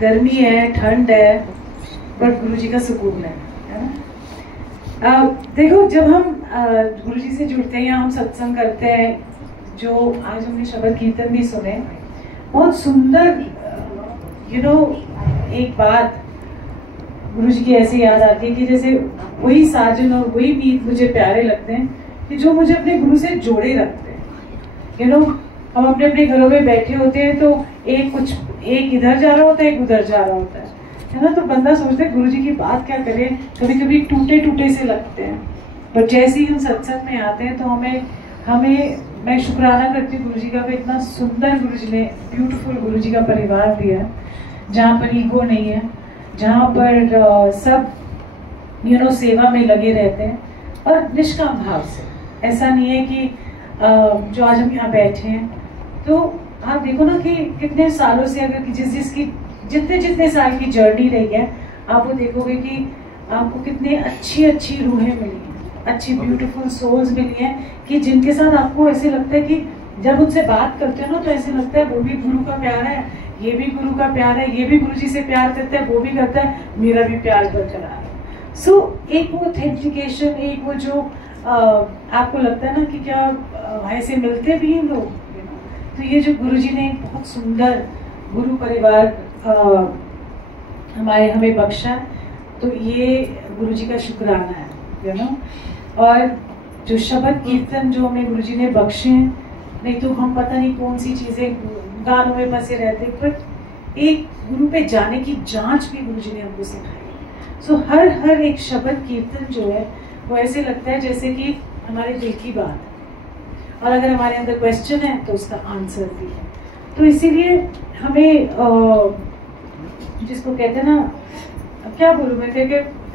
गर्मी है, ठंड है, बट गुरुजी का सुकून है ना। देखो, जब हम गुरुजी से जुड़ते हैं या हम सत्संग करते हैं, जो आज हमने शब्द कीर्तन भी सुने, बहुत सुंदर एक बात गुरुजी की ऐसी याद आती है कि जैसे वही साजन और वही गीत मुझे प्यारे लगते हैं कि जो मुझे अपने गुरु से जोड़े रखते हैं। हम अपने अपने घरों में बैठे होते हैं तो एक इधर जा रहा होता है, एक उधर जा रहा होता है ना। तो बंदा सोचता है गुरुजी की बात क्या करें, कभी कभी टूटे टूटे से लगते हैं। पर जैसे ही हम सत्संग में आते हैं तो हमें मैं शुक्राना करती हूँ गुरुजी का, इतना सुंदर गुरुजी ने ब्यूटीफुल गुरुजी का परिवार दिया है, जहाँ पर ईगो नहीं है, जहाँ पर सब सेवा में लगे रहते हैं और निष्काम भाव से। ऐसा नहीं है कि जो आज हम यहाँ बैठे हैं, तो आप देखो ना कि कितने सालों से अगर जिसकी जितने साल की जर्नी रही है, आप वो देखोगे कि आपको कितने अच्छी रूहें मिली हैं, अच्छी ब्यूटीफुल सोल्स मिली हैं कि जिनके साथ आपको ऐसे लगता है कि जब उनसे बात करते हो ना तो ऐसे लगता है वो भी गुरु का प्यार है, ये भी गुरु का प्यार है, ये भी गुरु जी से प्यार करता है, वो भी करता है, मेरा भी प्यार बरकरार है। सो एक वो ऑथेंटिकेशन, एक वो जो आपको लगता है ना कि क्या ऐसे मिलते भी हैं लोग। तो ये जो गुरुजी ने बहुत सुंदर गुरु परिवार हमें बख्शा, तो ये गुरुजी का शुक्राना है और जो शब्द कीर्तन जो हमें गुरुजी ने बख्शे हैं, नहीं तो हम पता नहीं कौन सी चीजें गानों में फंसे रहते, पर एक गुरु पे जाने की जांच भी गुरुजी ने हमको सिखाई। सो हर एक शब्द कीर्तन जो है वो ऐसे लगता है जैसे कि हमारे दिल की बात है, और अगर हमारे अंदर क्वेश्चन है तो उसका आंसर भी है। तो इसीलिए हमें जिसको कहते हैं ना, क्या बोलूँ मैं, कई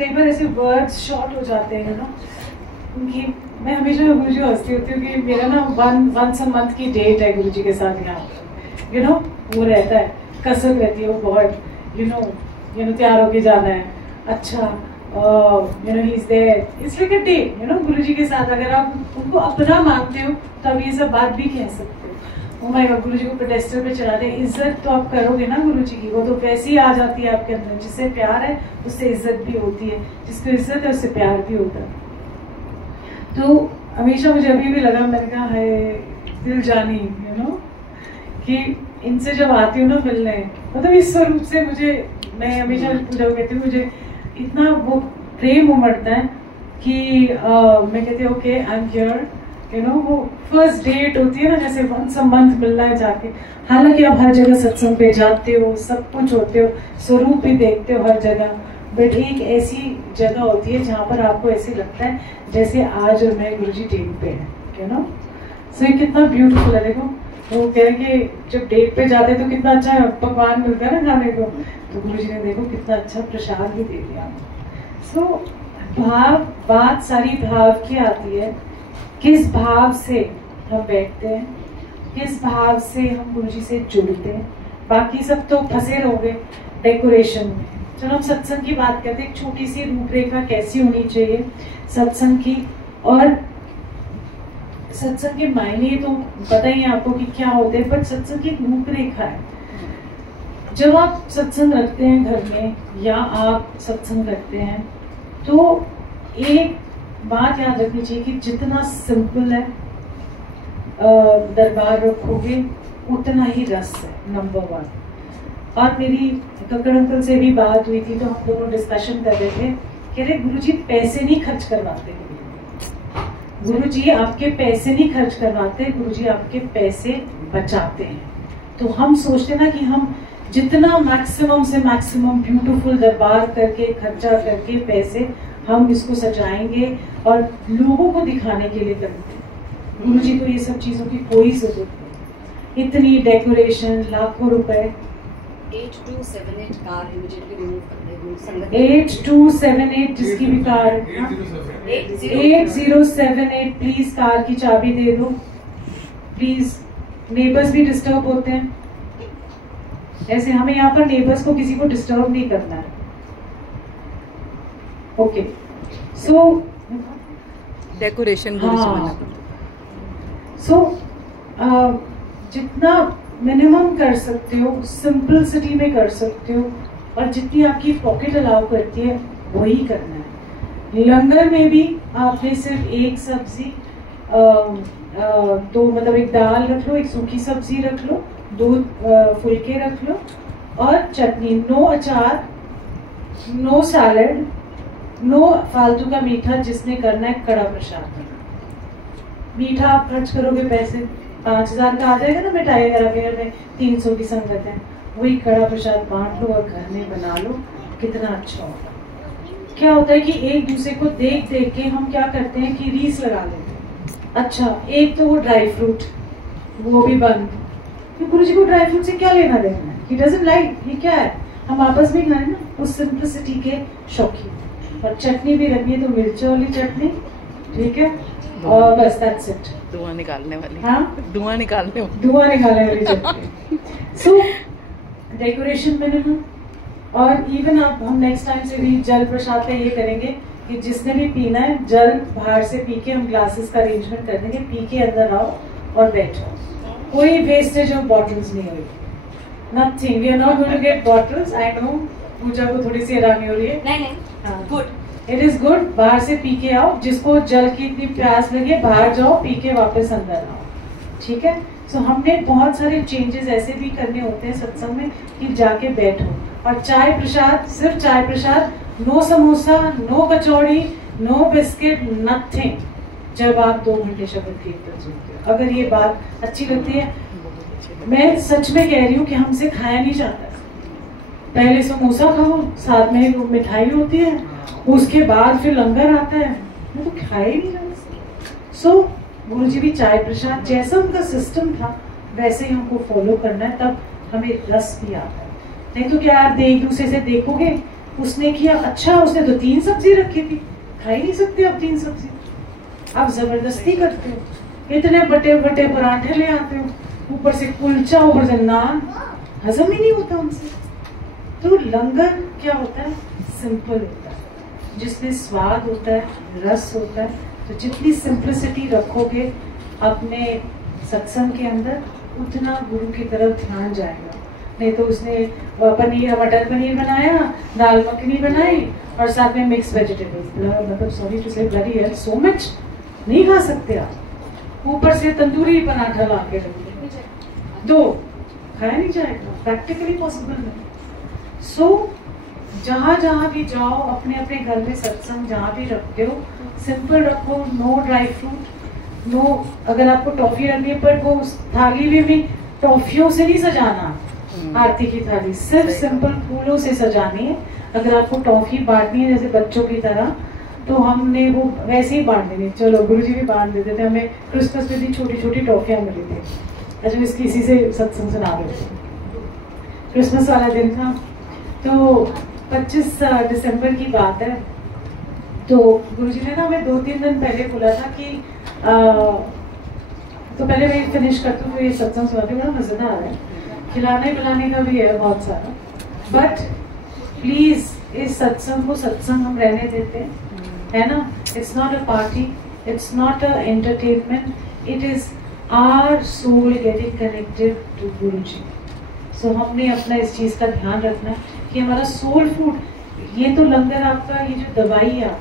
बार ऐसे वर्ड्स शॉर्ट हो जाते हैं ना, क्योंकि मैं हमेशा गुरुजी हंसती होती हूँ कि मेरा ना वंस अ मंथ की डेट है गुरुजी के साथ यहाँ वो रहता है, कसरत रहती है वो बहुत, तैयार होके जाना है, अच्छा ही is there, it's like a day Guruji के साथ। अगर आप उनको अपना मानते हो तो आप ये सब बात भी कह सकते हो। ओ माय गॉड, गुरुजी को पेडेस्टल पे चढ़ा दे, इज्जत तो आप करोगे ना गुरुजी की, वो तो वैसे ही आ जाती है आपके अंदर। जिससे प्यार है उससे इज्जत भी होती है, जिसको इज्जत है उससे प्यार भी होता है। तो हमेशा मुझे अभी भी लगा, मैंने कहा है दिल जानी कि इनसे जब आती हूँ ना मिलने, मतलब इस स्वरूप से मैं हमेशा पूजा कहती हूँ, मुझे इतना वो प्रेम उमड़ता है कि मैं कहती हूँ ओके आई एम हियर, वो फर्स्ट डेट होती है ना, जैसे वंस अ मंथ मिलना है जाके। हालांकि आप हर जगह सत्संग पे जाते हो, सब कुछ होते हो, स्वरूप भी देखते हो हर जगह, बट एक ऐसी जगह होती है जहाँ पर आपको ऐसे लगता है जैसे आज और मैं गुरुजी डेट पे है, सो ये कितना ब्यूटीफुल है। देखो वो कह रहे कि जब डेट पे जाते तो कितना अच्छा पकवान मिलता है ना खाने को, तो गुरुजी ने देखो कितना अच्छा प्रसाद भी दे दिया। सो बात सारी भाव की आती है, किस भाव से हम बैठते हैं, किस भाव से हम गुरुजी से जुड़ते हैं। बाकी सब तो फंसे रहोगे डेकोरेशन में। चलो हम सत्संग की बात करते हैं, एक छोटी सी रूपरेखा कैसी होनी चाहिए सत्संग की, और सत्संग के मायने तो पता ही है आपको कि क्या होते हैं, पर सत्संग की एक रूपरेखा है। जब आप सत्संग रखते हैं घर में या आप सत्संग करते हैं, तो एक बात याद रखनी चाहिए कि जितना सिंपल है दरबार रखोगे उतना ही रस है, नंबर 1। और मेरी कक्कड़ अंकल से भी बात हुई थी, तो हम दोनों डिस्कशन कर रहे थे, कह रहे गुरुजी पैसे नहीं खर्च करवाते, गुरुजी आपके पैसे नहीं खर्च करवाते, गुरुजी आपके पैसे बचाते हैं। तो हम सोचते ना कि हम जितना मैक्सिमम से मैक्सिमम ब्यूटीफुल दरबार करके खर्चा करके पैसे हम इसको सजाएंगे और लोगों को दिखाने के लिए करते हैं। गुरुजी को ये सब चीजों की कोई जरूरत नहीं, इतनी डेकोरेशन, लाखों रुपए। 8278 कार इमीडिएटली रिमूव कर दे। 8278 जिसकी भी कार, 8078 प्लीज कार की चाबी दे दो प्लीज। नेबर्स भी डिस्टर्ब होते हैं, ऐसे हमें यहाँ पर नेबर्स को किसी को डिस्टर्ब नहीं करना है। ओके, सो डेकोरेशन सो जितना मिनिमम कर सकते हो, सिंपलिसिटी में कर सकते हो, और जितनी आपकी पॉकेट अलाउ करती है वही करना है। लंगर में भी आपने सिर्फ एक सब्जी तो मतलब एक दाल रख लो, एक सूखी सब्जी रख लो, 2 फुलके रख लो और चटनी, नो अचार, नो सैलड, नो फालतू का मीठा। जिसने करना है कड़ा प्रसाद करना। मीठा आप खर्च करोगे पैसे, 5000 का आ जाएगा ना मिठाई अगर आपके घर में 300 की संगत है। वही कड़ा प्रसाद बांट लो और घर में बना लो, कितना अच्छा होगा। क्या होता है कि एक दूसरे को देख देख के हम क्या करते हैं कि रीस लगा लेते हैं। अच्छा, एक तो वो ड्राई फ्रूट, वो भी बंद, क्योंकि गुरु जी को ड्राई फ्रूट से क्या लेना देना है? ही डजंट लाइक, ये क्या है? हम आपस में खाए ना, उस सिंपलिसिटी के शौकीन। और चटनी भी रखनी है तो मिर्च वाली चटनी, ठीक है, और बस दैट्स इट। धुआं निकालने वाली, हाँ, धुआं निकालने वाली चटनी। सो डेकोरेशन मिनिमम। और इवन आप हम नेक्स्ट टाइम से भी जल प्रसाद का ये करेंगे कि जिसने भी पीना है जल बाहर से पी के हम ग्लासेस का अरेंजमेंट कर देंगे, पी के अंदर आओ और बैठो। कोई वेस्टेज ऑफ बॉटल्स नहीं होगी, nothing. We are not going to get bottles. I know Puja को थोड़ी सी हैरानी हो रही है। नहीं, गुड, इट इज गुड। बाहर से पी के आओ, जिसको जल की इतनी प्यास लगे बाहर जाओ, पी के वापस अंदर आओ, ठीक है। सो हमने बहुत सारे चेंजेस ऐसे भी करने होते हैं सत्संग में कि जाके बैठो। और चाय प्रसाद, सिर्फ चाय प्रसाद, नो समोसा, नो कचौड़ी, नो बिस्किट, नथिंग। जब आप 2 घंटे शब्द कीर्तन सुनते हो, अगर ये बात अच्छी लगती है, मैं सच में कह रही हूँ कि हमसे खाया नहीं जाता। पहले समोसा खाओ, साथ में वो मिठाई होती है, उसके बाद फिर लंगर आता है, वो तो खाया ही नहीं जाता। सो गुरुजी भी चाय प्रसाद जैसा उनका सिस्टम था वैसे ही हमको फॉलो करना है, तब हमें रस भी आता है। नहीं तो क्या आप एक दूसरे से देखोगे, उसने किया अच्छा, उसने तो 3 सब्जी रखी थी, खा ही नहीं सकते आप 3 सब्जी, आप जबरदस्ती करते हो, इतने बटे बटे पराठे ले आते हो, ऊपर से कुलचा, ऊपर से नान, हजम ही नहीं होता उनसे। तो लंगर क्या होता है? सिंपल होता है, जिसमें स्वाद होता है, रस होता है। तो जितनी सिंपलिसिटी रखोगे अपने सत्संग के अंदर, उतना गुरु की तरफ ध्यान जाएगा। नहीं तो उसने पनीर, मटर पनीर बनाया, दाल मखनी बनाई और साथ में मिक्स वेजिटेबल्स, मतलब सॉरी टू से ब्लडी हेल, सो मच नहीं खा सकते आप। ऊपर से तंदूरी पराठा ला के रख दो, खाया नहीं जाएगा, प्रैक्टिकली पॉसिबल नहीं। सो जहाँ जहाँ भी जाओ, अपने अपने घर में सत्संग जहाँ भी रखते हो, सिंपल रखो, नो ड्राई फ्रूट, नो, अगर आपको टॉफी रखनी है पर वो उस थाली में टॉफियों से नहीं सजाना, आरती की थाली सिर्फ सिंपल फूलों से सजानी है। अगर आपको टॉफी बांटनी है जैसे बच्चों की तरह, तो हमने वो वैसे ही बांट देनी। चलो गुरुजी भी बांट देते थे, हमें क्रिसमस में भी छोटी छोटी टॉफियाँ मिली थी। अच्छा, इसकी इसी से सत्संग सुना रहे थे। क्रिसमस वाला दिन था, तो 25 दिसंबर की बात है। तो गुरुजी ने ना हमें 2-3 दिन पहले बोला था कि तो पहले मैं फिनिश करती हूँ, फिर ये सत्संग सुनाती हूँ, बड़ा मजेदार है। खिलाने पिलाने का भी है बहुत सारा, बट प्लीज इस सत्संग को सत्संग हम रहने देते हैं, है ना। It's not a party, it's not a entertainment, it is our soul getting connected to Guruji. So हमने अपना इस चीज का ध्यान रखना है कि हमारा सोल फूड, ये तो लंगर आपका, ये जो दवाई है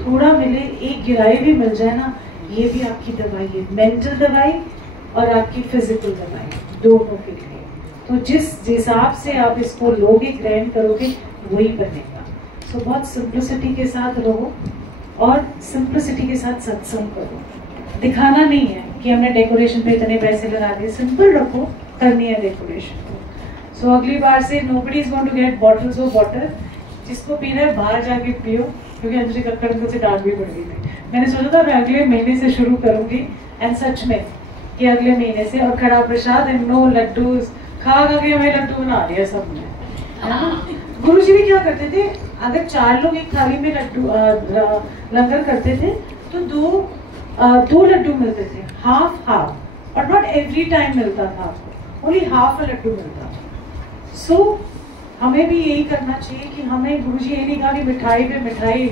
थोड़ा मिले, एक गिराई भी मिल जाए ना, ये भी आपकी दवाई है, मेंटल दवाई और आपकी फिजिकल दवाई, दोनों के लिए। तो जिस हिसाब से आप इसको लोगे, ग्रहण करोगे, वही बनेगा। सो बहुत सिंप्लिसिटी के साथ रहो और सिंप्लिसिटी के साथ सत्संग करो। दिखाना नहीं है कि हमने डेकोरेशन पे इतने पैसे लगा दिए, सिंपल रखो, करनी है डेकोरेशन को। सो अगली बार से nobody is going to get bottles of water. जिसको पीना है बाहर जाके पियो, क्योंकि अंजलि कक्कड़ को से डांट भी पड़ गई थी। मैंने सोचा था मैं अगले महीने से शुरू करूंगी, एंड सच में कि अगले महीने से। और खड़ा प्रसाद एंड नो लड्डू, खा के हमें लड्डू बना दिया सबने, है ना। गुरु जी भी क्या करते थे, अगर 4 लोग एक थाली में लड्डू लंगर करते थे तो 2 लड्डू मिलते थे, हाफ हाफ, और नॉट एवरी टाइम मिलता था आपको, ओनली हाफ अ लड्डू मिलता था। सो हमें भी यही करना चाहिए कि हमें गुरुजी ये नहीं कहा कि मिठाई पे मिठाई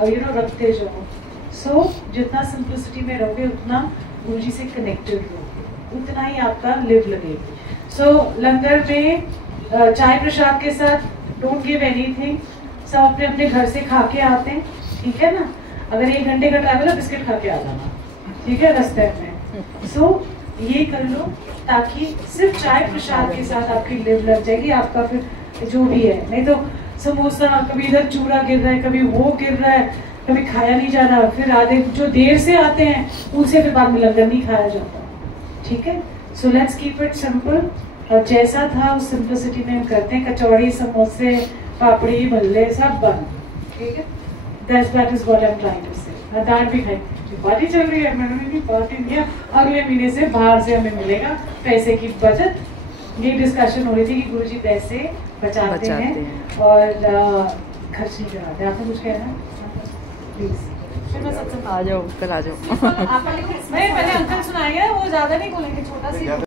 रखते जाओ। सो जितना सिंपलिसिटी में रहोगे उतना गुरुजी से कनेक्टेड रहोगे, उतना ही आपका लिव लगेगी। सो लंगर में चाय प्रसाद के साथ डोंट गिव एनीथिंग, सब अपने अपने घर से खा के आते हैं, ठीक है ना। अगर 1 घंटे का ट्रैवल है बिस्किट खा के आ जाना, ठीक है, रास्ते में। सो ये कर लो ताकि सिर्फ चाय प्रसाद के साथ आपकी लिव लग जाएगी, आपका फिर जो भी है। नहीं तो समोसा, कभी इधर चूड़ा गिर रहा है, कभी वो गिर रहा है, कभी खाया नहीं जा रहा, फिर आधे जो देर से आते हैं उनसे फिर बाद में लंगर नहीं खाया जाता, ठीक है। So let's keep it simple, और जैसा था उस सिंपलिसिटी में हम करते हैं। कचौड़ी, समोसे, पापड़ी, भल्ले सब बंद, ठीक है। That is what I am trying to say. डांट भी खाई, पार्टी चल रही है, मैंने भी पार्टी दिया, अगले महीने से बाहर से हमें मिलेगा पैसे की बचत। ये डिस्कशन हो रही थी कि गुरुजी पैसे बचाते हैं और खर्च नहीं कराते। आपको कुछ कहना है प्लीज? आ जाओ, कल आ जाओ। मैंने अंकल सुनाया है, वो ज्यादा नहीं बोलेंगे, छोटा सी